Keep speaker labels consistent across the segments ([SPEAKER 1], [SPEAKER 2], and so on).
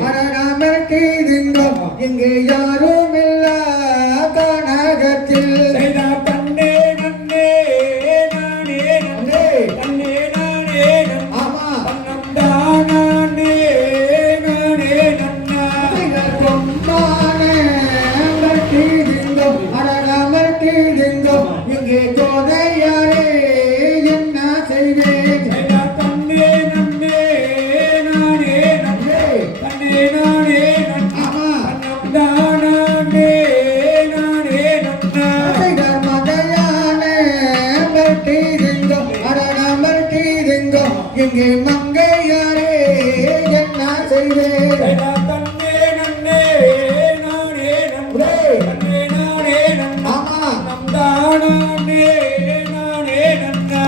[SPEAKER 1] மரணம் இருக்கின்றோம் இங்கு யாரும்
[SPEAKER 2] இல்ல கனகத்தில் பண்ணே நன்னே நானே நன்னே பண்ணே நானே
[SPEAKER 1] ஆமா.
[SPEAKER 2] நானே நானே நன்னா
[SPEAKER 1] கொம்பானே மரணம் இருக்கின்றோம் இங்கே கோதையாரே இங்கே மங்கையாரே என்ன
[SPEAKER 2] செய்தேன். தன்னே நன்னே நானே நன்றே. நன்னே நானே
[SPEAKER 1] நன்னாமா
[SPEAKER 2] நம் தானே நானே நன்னா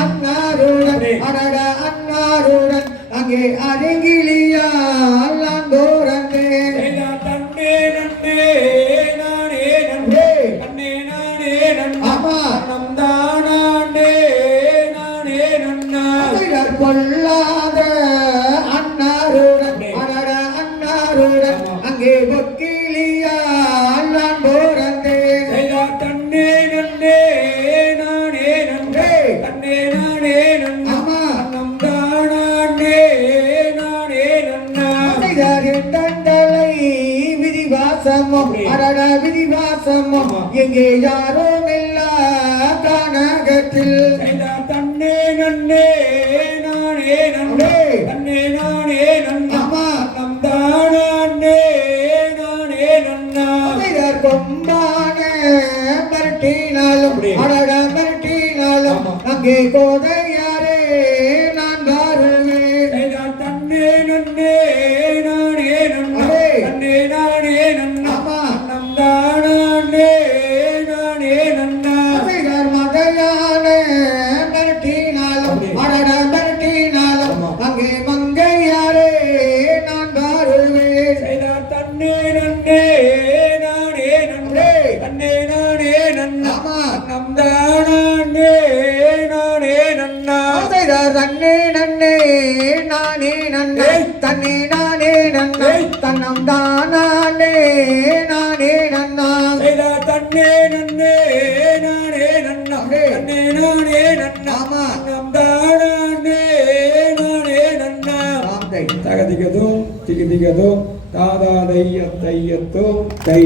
[SPEAKER 1] அண்ணாருடன் அடடா ye arengi செய்தார்கள் தங்களை விதிவாசமோ அடட விதிவாசமோ
[SPEAKER 2] எங்கே யாரும் இல்லா கானகத்தில் தன்னே நன்னே நானே
[SPEAKER 1] நன்றே
[SPEAKER 2] தன்னே நானே நன்னா.
[SPEAKER 1] ஆமா.
[SPEAKER 2] நம் தானே நானே நன்னா.
[SPEAKER 1] செய்தார் கொம்பான மிரட்டினாலும் அடட மிரட்டினாலும் அங்கே
[SPEAKER 2] கோதையாரே
[SPEAKER 1] ஆமா.
[SPEAKER 2] நம் தானே நானே நன்னா.
[SPEAKER 1] தன்னே நன்னே நானே நன்னே. தன்னே நானே நன்னே. தன்னம் தானே நானே நன்னா.
[SPEAKER 2] தன்னே நன்னே நானே நன்னா. தன்னே நானே நன்னா.
[SPEAKER 1] ஆமா.
[SPEAKER 2] நம் தானே நானே நன்னா.
[SPEAKER 1] ஆந்தை
[SPEAKER 2] தகதிகதும் திகதிகதும் தாதா தைய தையத்தோ தை